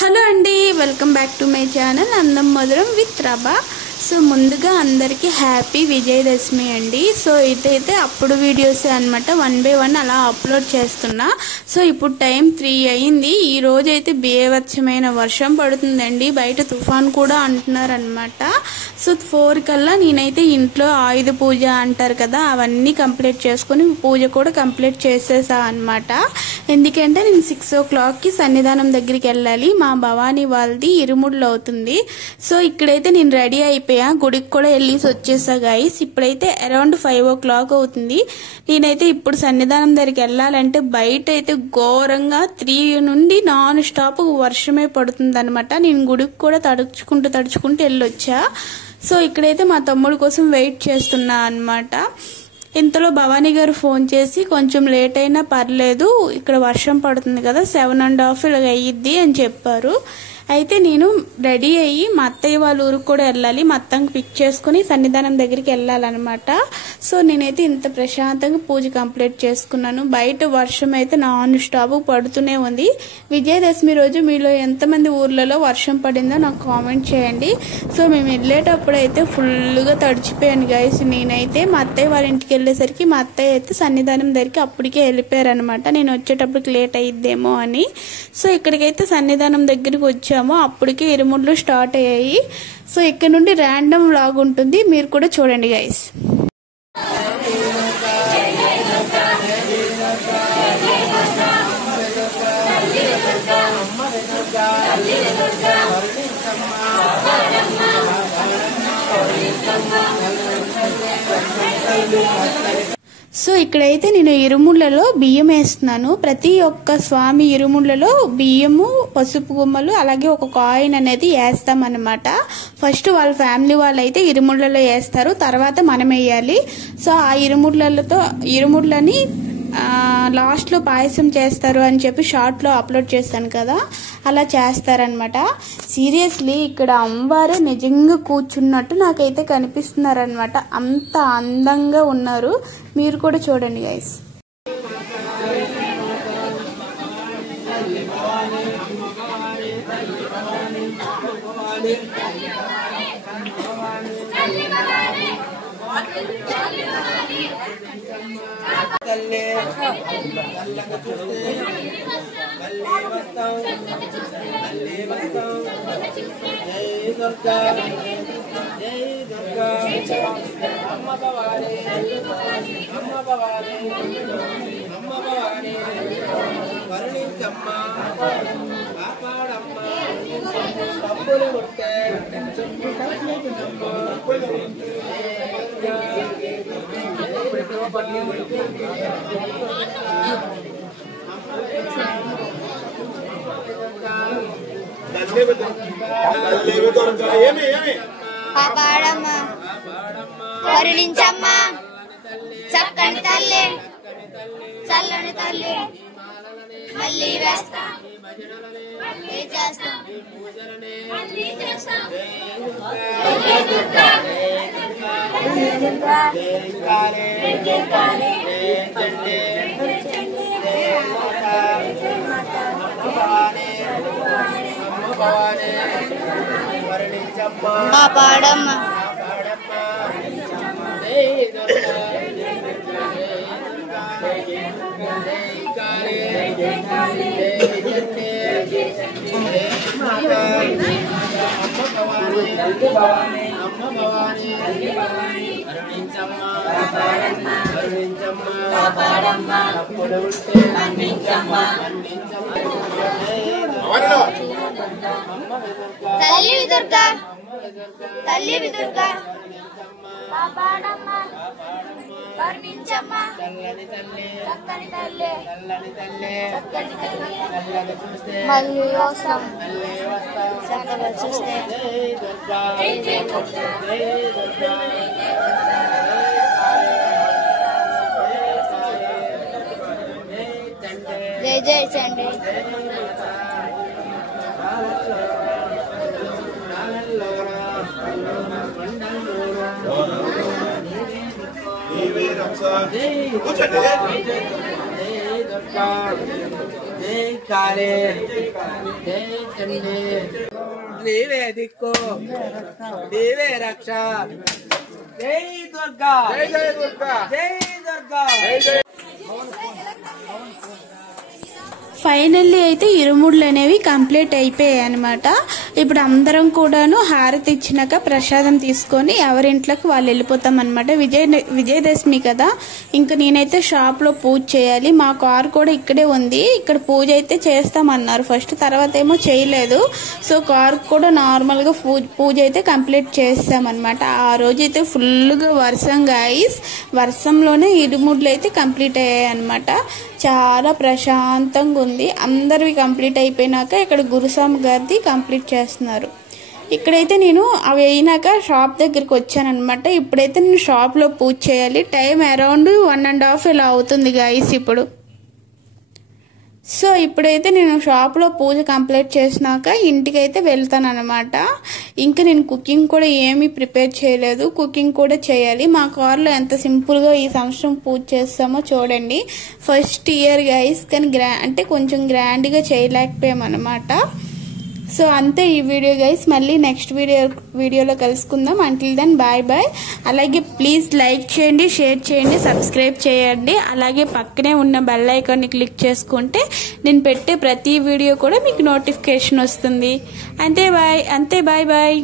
Hello అండి, welcome back to my channel అందం మధురం విత్ ప్రభా. సో ముందుగా అందరికీ హ్యాపీ విజయదశమి అండి. సో ఇదైతే అప్పుడు వీడియోసే అనమాట, 1 by 1 అలా అప్లోడ్ చేస్తున్నా. సో ఇప్పుడు టైం 3 అయింది. ఈ రోజు అయితే బీభత్సమైన వర్షం పడుతుందండి, బయట తుఫాన్ కూడా అంటున్నారనమాట. సో 4 కల్లా నేనైతే ఇంట్లో ఆయుధ పూజ అంటారు కదా, అవన్నీ కంప్లీట్ చేసుకుని పూజ కూడా కంప్లీట్ చేసేసా అనమాట. ఎందుకంటే నేను 6 o'clockకి సన్నిధానం దగ్గరికి వెళ్ళాలి. మా భవానీ వాళ్ళది ఇరుముడులు అవుతుంది. సో ఇక్కడైతే నేను రెడీ అయిపోయా, గుడికి కూడా వెళ్ళేసి వచ్చేసా గైస్. ఇప్పుడైతే అరౌండ్ 5 o'clock అవుతుంది. నేనైతే ఇప్పుడు సన్నిధానం దగ్గరికి వెళ్ళాలంటే బయట అయితే ఘోరంగా 3 నుండి నాన్ స్టాప్ వర్షమే పడుతుంది అనమాట. నేను గుడికి కూడా తడుచుకుంటూ వెళ్ళొచ్చా. సో ఇక్కడైతే మా తమ్ముడు కోసం వెయిట్ చేస్తున్నా అనమాట. ఇంతలో భవానీ గారు ఫోన్ చేసి కొంచెం లేట్ అయినా పర్లేదు, ఇక్కడ వర్షం పడుతుంది కదా, 7:30 ఇలా అయ్యిద్ది అని చెప్పారు. అయితే నేను రెడీ అయ్యి మా అత్తయ్య వాళ్ళ ఊరికి కూడా వెళ్ళాలి, మా అత్తయ్యకి పిక్ చేసుకుని సన్నిధానం దగ్గరికి వెళ్ళాలన్నమాట. సో నేనైతే ఇంత ప్రశాంతంగా పూజ కంప్లీట్ చేసుకున్నాను. బయట వర్షం అయితే నాన్ స్టాప్ పడుతూనే ఉంది. విజయదశమి రోజు మీలో ఎంతమంది ఊర్లలో వర్షం పడిందో నాకు కామెంట్ చేయండి. సో మేము వెళ్ళేటప్పుడు అయితే ఫుల్గా తడిచిపోయాను గైస్. నేనైతే మా అత్తయ్య వాళ్ళ ఇంటికి వెళ్ళేసరికి మా అత్తయ్య అయితే సన్నిధానం దగ్గరికి అప్పటికే వెళ్ళిపోయారు అనమాట, నేను వచ్చేటప్పటికి లేట్ అయ్యిద్దేమో అని. సో ఇక్కడికైతే సన్నిధానం దగ్గరికి వచ్చాము, అప్పటికే ఇరుముడ్లు స్టార్ట్ అయ్యాయి. సో ఇక్కడ నుండి ర్యాండమ్ వ్లాగ్ ఉంటుంది, మీరు కూడా చూడండి గైస్. సో ఇక్కడైతే నేను ఇరుముళ్లలో బియ్యం వేస్తున్నాను. ప్రతి ఒక్క స్వామి ఇరుముళ్లలో బియ్యము, పసుపు గుమ్మలు, అలాగే ఒక కాయిన్ అనేది వేస్తాం అన్నమాట. ఫస్ట్ వాళ్ళ ఫ్యామిలీ వాళ్ళు అయితే ఇరుముళ్లలో వేస్తారు, తర్వాత మనం వేయాలి. సో ఆ ఇరుముడ్లని లాస్ట్ లో పాయసం చేస్తారు అని చెప్పి షార్ట్ లో అప్లోడ్ చేస్తాను కదా, అలా చేస్తారనమాట. సీరియస్లీ ఇక్కడ అమ్మవారు నిజంగా కూర్చున్నట్టు నాకైతే కనిపిస్తున్నారనమాట, అంత అందంగా ఉన్నారు. మీరు కూడా చూడండి గైస్. కాపాడమ్మా, కరుణించమ్మా, చక్కని తల్లి, చల్లని తల్లి, మళ్ళీ వేస్తాం, మళ్ళీ చేస్తాం, మళ్ళీ చేస్తాం. కాపాడమ్మా, తల్లి దుర్గా, తల్లి దుర్గా, కాపాడమ్మా, కరుణించమ్మా, చక్కని తల్లి, చక్కని తల్లి, మళ్ళీ వస్తాం, చక్కగా చూస్తే. జై జై చండి. జై కాళీ జై చండీ నీవే దిక్కు నీవే రక్ష జై దుర్గా జై జై దుర్గా జై దుర్గా జై జై ఫైనల్లీ అయితే ఇరుముడులు అనేవి కంప్లీట్ అయిపోయాయి అనమాట. ఇప్పుడు అందరం కూడాను హారతి ఇచ్చినాక ప్రసాదం తీసుకొని ఎవరింట్లోకి వాళ్ళు వెళ్ళిపోతాం అనమాట. విజయదశమి కదా, ఇంకా నేనైతే షాప్లో పూజ చేయాలి. మా కార్ కూడా ఇక్కడే ఉంది, ఇక్కడ పూజ అయితే చేస్తామన్నారు ఫస్ట్, తర్వాత ఏమో చేయలేదు. సో కార్ కూడా నార్మల్గా పూజ అయితే కంప్లీట్ చేస్తామన్నమాట. ఆ రోజు అయితే ఫుల్గా వర్షం గాయస్, వర్షంలోనే ఇరుముడులు అయితే కంప్లీట్ అయ్యాయి అనమాట. చాలా ప్రశాంతంగా ఉంది. అందరివి కంప్లీట్ అయిపోయినాక ఇక్కడ గురుస్వామి గారిది కంప్లీట్ చేస్తున్నారు. ఇక్కడైతే నేను అవి అయినాక షాప్ దగ్గరికి వచ్చానమాట. ఇప్పుడైతే నేను షాప్లో పూజ చేయాలి. టైం అరౌండ్ 1.5 ఇలా అవుతుంది గాయస్ ఇప్పుడు. సో ఇప్పుడైతే నేను షాప్లో పూజ కంప్లీట్ చేసినాక ఇంటికైతే వెళ్తాను అనమాట. ఇంకా నేను కుకింగ్ కూడా ఏమీ ప్రిపేర్ చేయలేదు, కుకింగ్ కూడా చేయాలి. మా కార్లో ఎంత సింపుల్గా ఈ సంవత్సరం పూజ చేస్తామో చూడండి. ఫస్ట్ ఇయర్ గైస్, కానీ అంటే కొంచెం గ్రాండ్గా చేయలేకపోయామన్నమాట. సో అంతే ఈ వీడియో గైస్. మళ్ళీ నెక్స్ట్ వీడియోలో కలుసుకుందాం. Until then bye bye. అలాగే ప్లీజ్ లైక్ చేయండి, షేర్ చేయండి, సబ్స్క్రైబ్ చేయండి. అలాగే పక్కనే ఉన్న బెల్ ఐకాన్ని క్లిక్ చేసుకుంటే నేను పెట్టే ప్రతి వీడియో కూడా మీకు నోటిఫికేషన్ వస్తుంది. అంతే బాయ్ బాయ్.